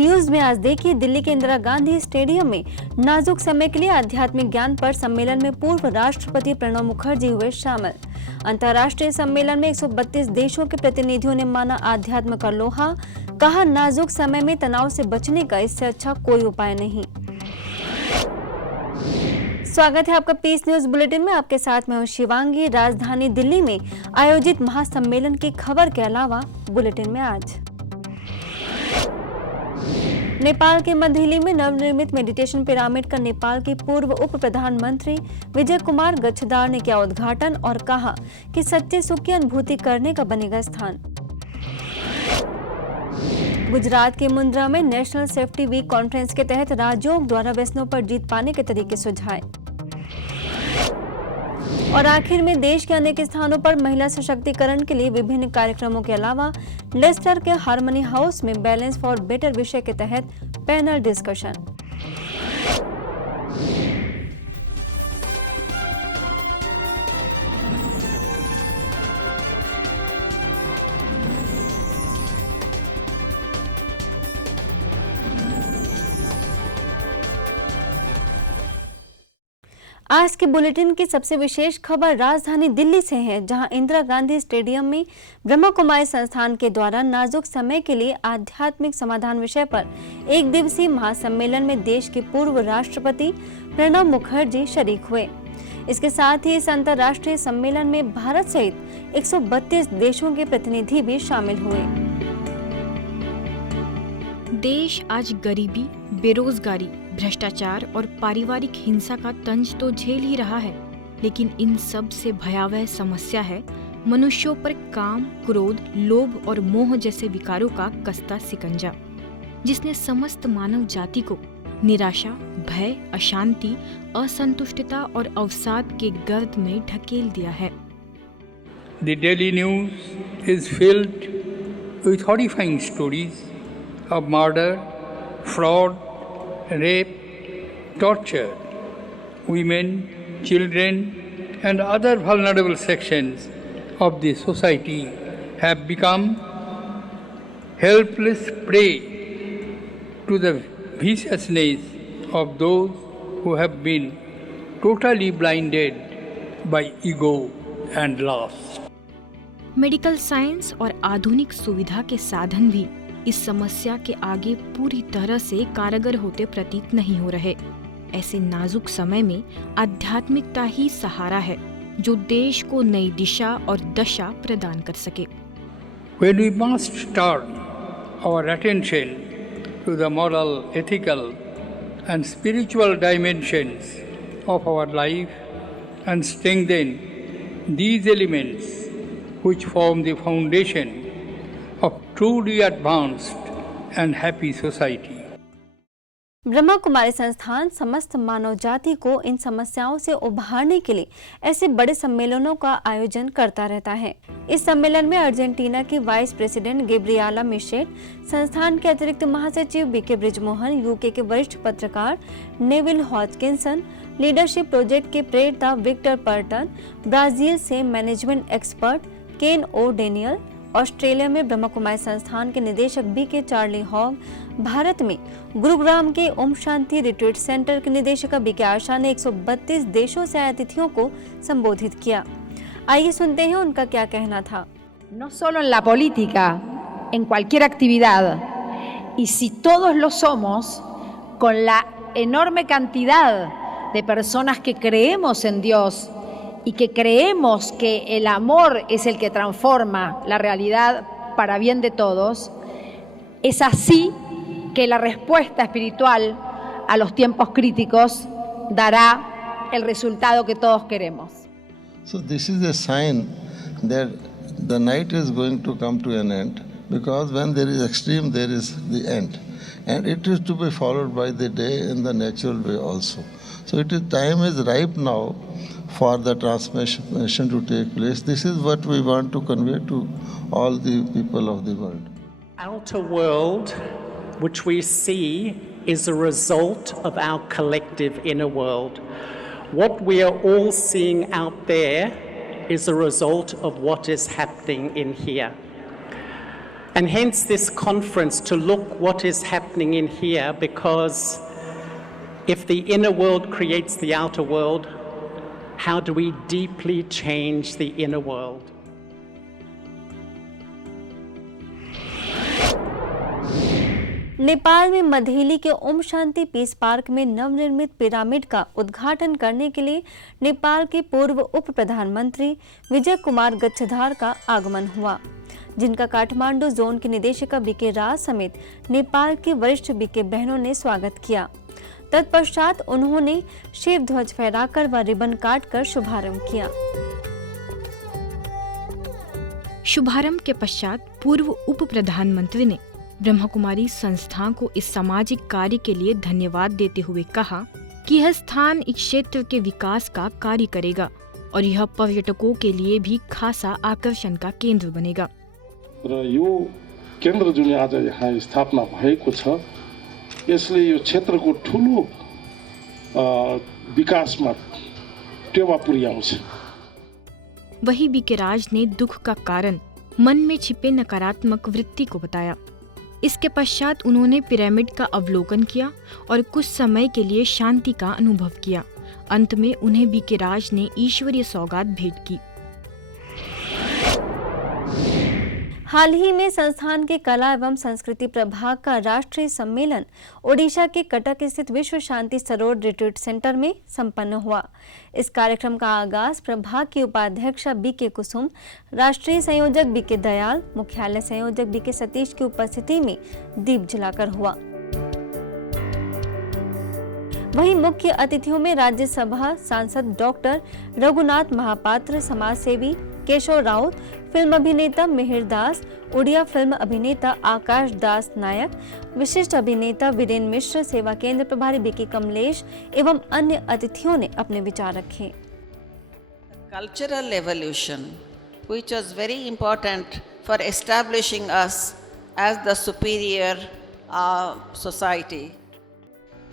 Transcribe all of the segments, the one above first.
News में आज देखिए, दिल्ली के इंदिरा गांधी स्टेडियम में नाजुक समय के लिए आध्यात्मिक ज्ञान पर सम्मेलन में पूर्व राष्ट्रपति प्रणब मुखर्जी हुए शामिल। अंतर्राष्ट्रीय सम्मेलन में 132 देशों के प्रतिनिधियों ने माना आध्यात्म का लोहा, कहा नाजुक समय में तनाव से बचने का इससे अच्छा कोई उपाय नहीं। स्वागत है आपका पीस न्यूज बुलेटिन में। आपके साथ मैं हूं शिवांगी। राजधानी दिल्ली में आयोजित महासम्मेलन की खबर के अलावा बुलेटिन में आज नेपाल के मधेली में नवनिर्मित मेडिटेशन पिरामिड का नेपाल के पूर्व उप प्रधानमंत्री विजय कुमार गच्छदार ने किया उद्घाटन और कहा कि सच्चे सुख की अनुभूति करने का बनेगा स्थान। गुजरात के मुंद्रा में नेशनल सेफ्टी वीक कॉन्फ्रेंस के तहत राज्यों द्वारा व्यसनों पर जीत पाने के तरीके सुझाए। और आखिर में देश के अनेक स्थानों पर महिला सशक्तिकरण के लिए विभिन्न कार्यक्रमों के अलावा लेस्टर के हार्मनी हाउस में बैलेंस फॉर बेटर विषय के तहत पैनल डिस्कशन। आज के बुलेटिन की सबसे विशेष खबर राजधानी दिल्ली से है, जहां इंदिरा गांधी स्टेडियम में ब्रह्मा कुमारी संस्थान के द्वारा नाजुक समय के लिए आध्यात्मिक समाधान विषय पर एक दिवसीय महासम्मेलन में देश के पूर्व राष्ट्रपति प्रणब मुखर्जी शरीक हुए। इसके साथ ही इस अंतर्राष्ट्रीय सम्मेलन में भारत सहित 132 देशों के प्रतिनिधि भी शामिल हुए। देश आज गरीबी, बेरोजगारी, भ्रष्टाचार और पारिवारिक हिंसा का तंज तो झेल ही रहा है, लेकिन इन सब से भयावह समस्या है मनुष्यों पर काम, क्रोध, लोभ और मोह जैसे विकारों का कसता सिकंजा, जिसने समस्त मानव जाति को निराशा, भय, अशांति, असंतुष्टता और अवसाद के गर्त में ढकेल दिया है। The daily news is filled with horrifying stories of murder, fraud, rape, torture. Women, children and other vulnerable sections of the society have become helpless prey to the viciousness of those who have been totally blinded by ego and lust. Medical science और आधुनिक सुविधा के साधन भी इस समस्या के आगे पूरी तरह से कारगर होते प्रतीत नहीं हो रहे। ऐसे नाजुक समय में आध्यात्मिकता ही सहारा है जो देश को नई दिशा और दशा प्रदान कर सके। When we must turn our attention to the moral, ethical and spiritual dimensions of our life and strengthen these elements which form the foundation of truly advanced and happy society. Brahma Kumari संस्थान समस्त मानव जाति को इन समस्याओं से उभारने के लिए ऐसे बड़े सम्मेलनों का आयोजन करता रहता है। इस सम्मेलन में अर्जेंटीना की वाइस प्रेसिडेंट गैब्रिएला मिशेल, संस्थान के अतिरिक्त महासचिव बीके ब्रिजमोहन, यूके के वरिष्ठ पत्रकार नेविल हॉजकिंसन, लीडरशिप प्रोजेक्ट के प्रेरता विक्टर पर्टन, ब्राजील से मैनेजमेंट एक्सपर्ट केन ओ डेनियल, ऑस्ट्रेलिया में ब्रह्मा कुमारी संस्थान के निदेशक बीके चार्ली हॉग, भारत में गुरुग्राम के ओम शांति रिट्रीट सेंटर के निदेशक बीके आशा ने 132 देशों से आए अतिथियों को संबोधित किया। आइए सुनते हैं उनका क्या कहना था। No solo en la política, en cualquier actividad, y si todos lo somos, con la enorme cantidad de personas que creemos en Dios y que creemos que el amor es el que transforma la realidad para bien de todos, es así que la respuesta espiritual a los tiempos críticos dará el resultado que todos queremos. So this is a sign that the night is going to come to an end, because when there is extreme, there is the end. And it is to be followed by the day in the natural way also. So time is ripe now for the transformation to take place. This is what we want to convey to all the people of the world. Outer world, which we see, is a result of our collective inner world. What we are all seeing out there is a result of what is happening in here. And hence this conference, to look what is happening in here, because if the inner world creates the outer world, how do we deeply change the inner world? Nepal में मधेली के Om Shanti piece park में नवनिर्मित pyramid का उद्घाटन करने के लिए नेपाल के पूर्व उप प्रधानमंत्री विजय कुमार गच्छधार का आगमन हुआ, जिनका काठमांडू जोन की निदेशिका बीके राज समेत नेपाल की वरिष्ठ बीके बहनों ने स्वागत किया। तत्पश्चात उन्होंने शिव ध्वज फहराकर व रिबन काटकर शुभारंभ किया। शुभारंभ के पश्चात पूर्व उप प्रधानमंत्री ने ब्रह्मा कुमारी संस्थान को इस सामाजिक कार्य के लिए धन्यवाद देते हुए कहा कि यह स्थान इस क्षेत्र के विकास का कार्य करेगा और यह पर्यटकों के लिए भी खासा आकर्षण का केंद्र बनेगा। र यो केन्द्र जुन आज यहाँ स्थापना भएको छ, यसले यो क्षेत्रको ठुलो विकासमा टेवा पुर्याउँछ। वही बीके राज ने दुख का कारण मन में छिपे नकारात्मक वृत्ति को बताया। इसके पश्चात उन्होंने पिरामिड का अवलोकन किया और कुछ समय के लिए शांति का अनुभव किया। अंत में उन्हें बीके राज ने ईश्वरीय सौगात भेंट की। हाल ही में संस्थान के कला एवं संस्कृति प्रभाग का राष्ट्रीय सम्मेलन ओडिशा के कटक स्थित विश्व शांति सरोवर रिट्रीट सेंटर में संपन्न हुआ। इस कार्यक्रम का आगाज प्रभाग की उपाध्यक्षा बीके कुसुम, राष्ट्रीय संयोजक बीके दयाल, मुख्यालय संयोजक बीके सतीश की उपस्थिति में दीप जलाकर हुआ। वहीं मुख्य अतिथियों में राज्यसभा सांसद डॉक्टर रघुनाथ महापात्र, समाजसेवी केशव राउत, फिल्म अभिनेता मिहिर दास, उड़िया फिल्म अभिनेता आकाश दास नायक, विशिष्ट अभिनेता वीरेन मिश्र, सेवा केंद्र प्रभारी बीके कमलेश एवं अन्य अतिथियों ने अपने विचार रखे। Cultural evolution, which was very important for establishing us as the superior society.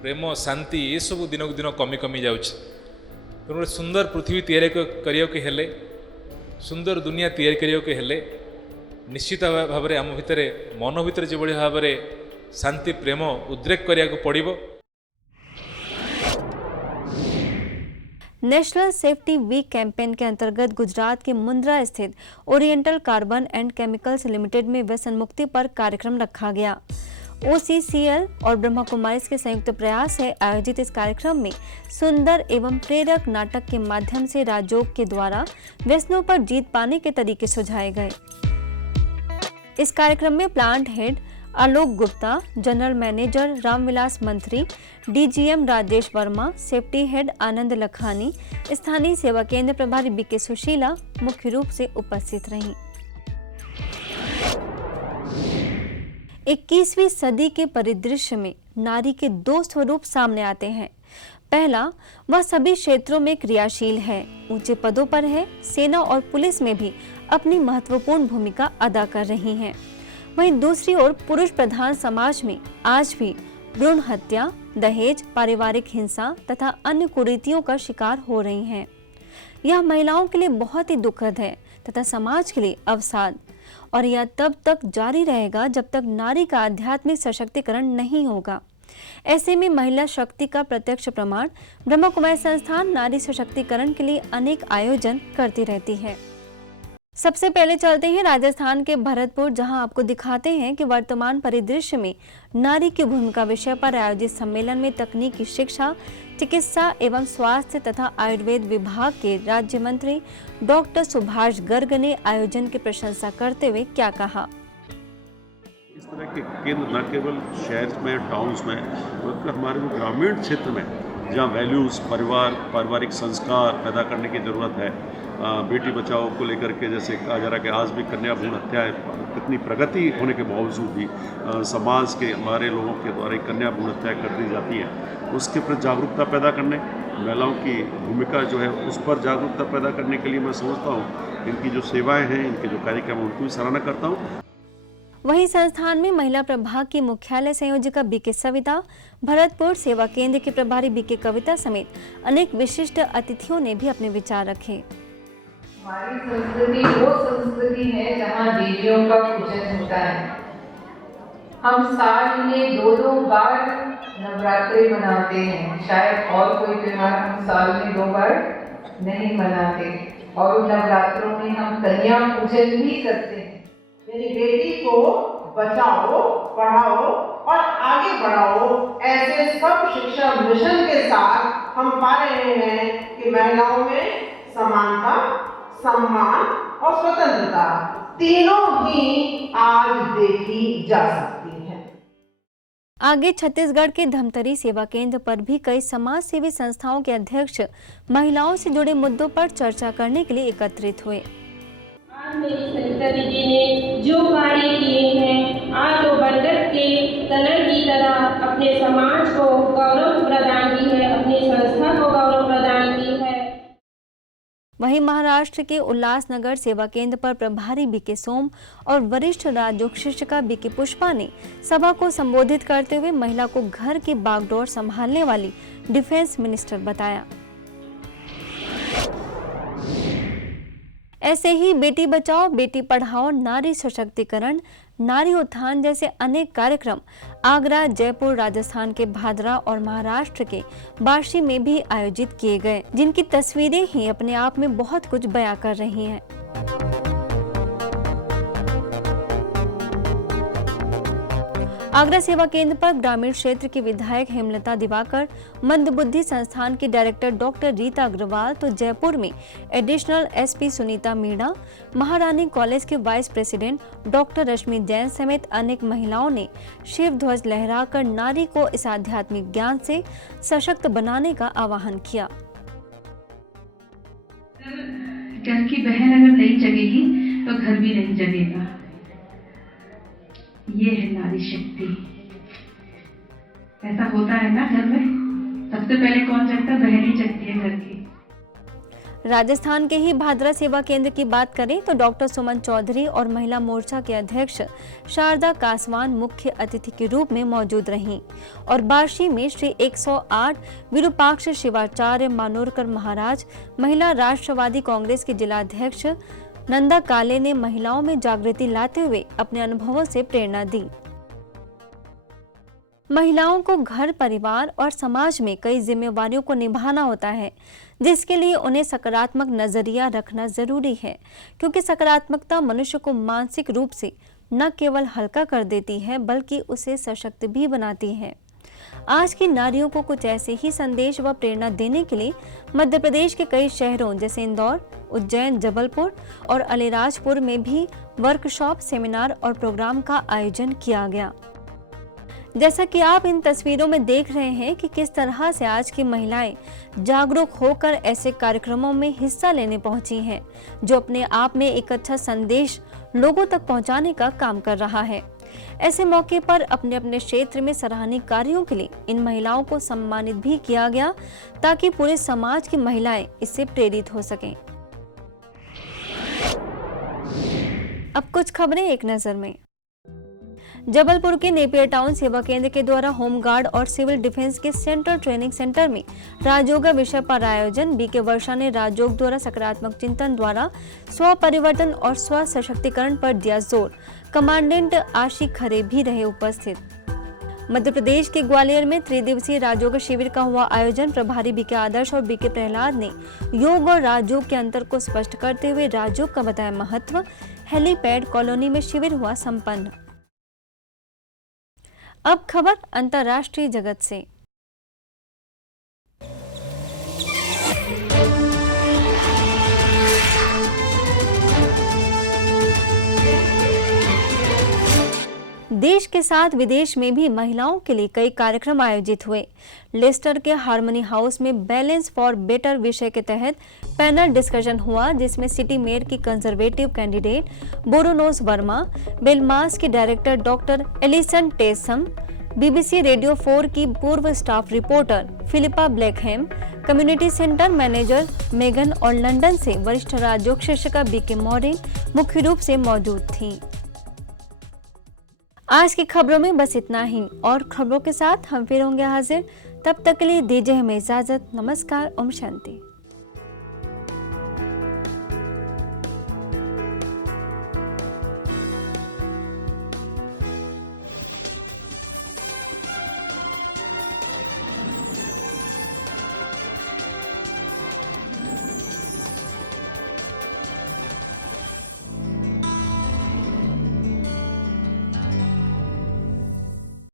प्रेम शांति ये सब दिनक दिन कमी कमी जाउछ। गोटे सुंदर पृथ्वी तैयारी करियो के हेले, सुंदर दुनिया तैयारी करियो के हेले, निश्चित भाव में आम भितर मन भितर जो भाव में शांति प्रेम उद्रेक करिया को पड़िबो। नेशनल सेफ्टी वीक कैंपेन के अंतर्गत गुजरात के मुंद्रा स्थित oriental carbon and chemicals limited में व्यसन मुक्ति पर कार्यक्रम रखा गया। OCCL और ब्रह्मा कुमारीज के संयुक्त प्रयास से आयोजित इस कार्यक्रम में सुंदर एवं प्रेरक नाटक के माध्यम से राजयोग के द्वारा व्यसनों पर जीत पाने के तरीके सुझाए गए। इस कार्यक्रम में plant head Alok Gupta, general manager Ramvilas Mantri, DGM Rajesh Verma, safety head Anand Lakhani, स्थानीय सेवा केंद्र प्रभारी बीके सुशीला मुख्य रूप से उपस्थित रहीं। 21वीं सदी के परिदृश्य में नारी के दो स्वरूप सामने आते हैं। पहला, वह सभी क्षेत्रों में क्रियाशील है, ऊंचे पदों पर है, सेना और पुलिस में भी अपनी महत्वपूर्ण भूमिका अदा कर रही हैं। वहीं दूसरी ओर पुरुष प्रधान समाज में आज भी भ्रूण हत्या, दहेज, पारिवारिक हिंसा तथा अन्य कुरीतियों का शिकार हो रही हैं। यह महिलाओं के लिए बहुत ही दुखद है तथा समाज के लिए अवसाद, और यह तब तक जारी रहेगा जब तक नारी का आध्यात्मिक सशक्तिकरण नहीं होगा। ऐसे में महिला शक्ति का प्रत्यक्ष प्रमाण ब्रह्मा कुमारी संस्थान नारी सशक्तिकरण के लिए अनेक आयोजन करती रहती है। सबसे पहले चलते हैं राजस्थान के भरतपुर, जहां आपको दिखाते हैं कि वर्तमान परिदृश्य में नारी की भूमिका विषय पर आयोजित सम्मेलन में तकनीकी शिक्षा, चिकित्सा एवं स्वास्थ्य तथा आयुर्वेद विभाग के राज्य मंत्री डॉक्टर सुभाष गर्ग ने आयोजन की प्रशंसा करते हुए क्या कहा। इस तरह के केंद्र न केवल शहर में, टाउन्स में, बल्कि हमारे वो ग्रामीण क्षेत्र में जहाँ वैल्यूज़, पारिवारिक संस्कार पैदा करने की ज़रूरत है। बेटी बचाओ को लेकर के जैसे कहा जा रहा है कि आज भी कन्या भ्रूण हत्या कितनी प्रगति होने के बावजूद भी समाज के हमारे लोगों के द्वारा कन्या भ्रूण हत्या कर दी जाती है। उसके प्रति जागरूकता पैदा करने, महिलाओं की भूमिका जो है उस पर जागरूकता पैदा करने के लिए मैं समझता हूँ इनकी जो सेवाएं हैं, इनके जो कार्यक्रम हैं, उनको भी सराहना करता हूँ। वहीं संस्थान में महिला प्रभाग की मुख्यालय संयोजिका बीके सविता, भरतपुर सेवा केंद्र की प्रभारी बीके कविता समेत अनेक विशिष्ट अतिथियों ने भी अपने विचार रखे। हमारी संस्कृति वो संस्कृति है जहाँ देवियों का पूजन होता है। हम साल में 2 बार नवरात्रि मनाते हैं, शायद और कोई त्योहार हम साल में 2 बार नहीं मनाते। और उन नवरात्रों में हम कन्या पूजन भी करते हैं। मेरी बेटी को बचाओ, पढ़ाओ और आगे बढ़ाओ, ऐसे सब शिक्षा मिशन के साथ हम पा रहे हैं कि महिलाओं में समानता, सम्मान और स्वतंत्रता तीनों ही आज देखी जा सकती है। आगे छत्तीसगढ़ के धमतरी सेवा केंद्र पर भी कई समाज सेवी संस्थाओं के अध्यक्ष महिलाओं से जुड़े मुद्दों पर चर्चा करने के लिए एकत्रित हुए। आज मेरी सरिता दीदी ने जो कार्य किए हैं, आज वो बरगद के तने की तरह अपने समाज को गौरव प्रदान की है, अपनी संस्था को गौरव प्रदान की है। वहीं महाराष्ट्र के उल्लासनगर सेवा केंद्र पर प्रभारी बीके सोम और वरिष्ठ राजयोग शिक्षिका बीके पुष्पा ने सभा को संबोधित करते हुए महिला को घर की बागडोर संभालने वाली डिफेंस मिनिस्टर बताया। ऐसे ही बेटी बचाओ बेटी पढ़ाओ, नारी सशक्तिकरण, नारी उत्थान जैसे अनेक कार्यक्रम आगरा, जयपुर, राजस्थान के भादरा और महाराष्ट्र के बार्शी में भी आयोजित किए गए, जिनकी तस्वीरें ही अपने आप में बहुत कुछ बयां कर रही हैं। आगरा सेवा केंद्र पर ग्रामीण क्षेत्र की विधायक हेमलता दिवाकर, मंदबुद्धि संस्थान की डायरेक्टर डॉक्टर रीता अग्रवाल तो जयपुर में एडिशनल एसपी सुनीता मीणा, महारानी कॉलेज के वाइस प्रेसिडेंट डॉक्टर रश्मि जैन समेत अनेक महिलाओं ने शिव ध्वज लहराकर नारी को इस आध्यात्मिक ज्ञान से सशक्त बनाने का आह्वान किया। घर की बहन अगर नहीं जगेगी तो घर भी नहीं जगेगा। ये है नारी शक्ति। ऐसा होता है ना घर में, सबसे पहले कौन जगता है? बहन ही जगती है घर की। राजस्थान के ही भादरा सेवा केंद्र की बात करें तो डॉक्टर सुमन चौधरी और महिला मोर्चा के अध्यक्ष शारदा कासवान मुख्य अतिथि के रूप में मौजूद रहीं और बार्शी में श्री 108 विरूपाक्ष शिवाचार्य मानोरकर महाराज, महिला राष्ट्रवादी कांग्रेस के जिलाध्यक्ष नंदा काले ने महिलाओं में जागृति लाते हुए अपने अनुभवों से प्रेरणा दी। महिलाओं को घर, परिवार और समाज में कई जिम्मेवारियों को निभाना होता है, जिसके लिए उन्हें सकारात्मक नजरिया रखना जरूरी है, क्योंकि सकारात्मकता मनुष्य को मानसिक रूप से न केवल हल्का कर देती है बल्कि उसे सशक्त भी बनाती है। आज की नारियों को कुछ ऐसे ही संदेश व प्रेरणा देने के लिए मध्य प्रदेश के कई शहरों जैसे इंदौर, उज्जैन, जबलपुर और अलीराजपुर में भी वर्कशॉप, सेमिनार और प्रोग्राम का आयोजन किया गया। जैसा कि आप इन तस्वीरों में देख रहे हैं कि किस तरह से आज की महिलाएं जागरूक होकर ऐसे कार्यक्रमों में हिस्सा लेने पहुंची हैं, जो अपने आप में एक अच्छा संदेश लोगों तक पहुंचाने का काम कर रहा है। ऐसे मौके पर अपने अपने क्षेत्र में सराहनीय कार्यों के लिए इन महिलाओं को सम्मानित भी किया गया, ताकि पूरे समाज की महिलाएं इससे प्रेरित हो सकें। अब कुछ खबरें एक नजर में। जबलपुर के नेपियर टाउन सेवा केंद्र के द्वारा होमगार्ड और सिविल डिफेंस के सेंट्रल ट्रेनिंग सेंटर में राजयोगा विषय पर आयोजन। बीके वर्षा ने राजयोग द्वारा सकारात्मक चिंतन द्वारा स्व परिवर्तन और स्व सशक्तिकरण पर दिया जोर। कमांडेंट आशी खरे भी रहे उपस्थित। मध्य प्रदेश के ग्वालियर में त्रिदिवसीय राजयोग शिविर का हुआ आयोजन। प्रभारी बीके आदर्श और बीके प्रहलाद ने योग और राजयोग के अंतर को स्पष्ट करते हुए राजयोग का बताया महत्व। हेलीपैड कॉलोनी में शिविर हुआ संपन्न। अब खबर अंतर्राष्ट्रीय जगत से। देश के साथ विदेश में भी महिलाओं के लिए कई कार्यक्रम आयोजित हुए। लेस्टर के हार्मनी हाउस में बैलेंस फॉर बेटर विषय के तहत पैनल डिस्कशन हुआ, जिसमें सिटी मेयर की कंजर्वेटिव कैंडिडेट बोरोनोस वर्मा, बेलमास की डायरेक्टर डॉक्टर एलिसन टेसम, बीबीसी रेडियो 4 की पूर्व staff reporter Philippa Blackham, community centre manager Megan और लंदन से वरिष्ठ राजयोग शिक्षिका बीके मॉरिन मुख्य रूप से मौजूद थी। आज की खबरों में बस इतना ही, और खबरों के साथ हम फिर होंगे हाजिर। तब तक के लिए दीजिए हमें इजाजत। नमस्कार, ओम शांति।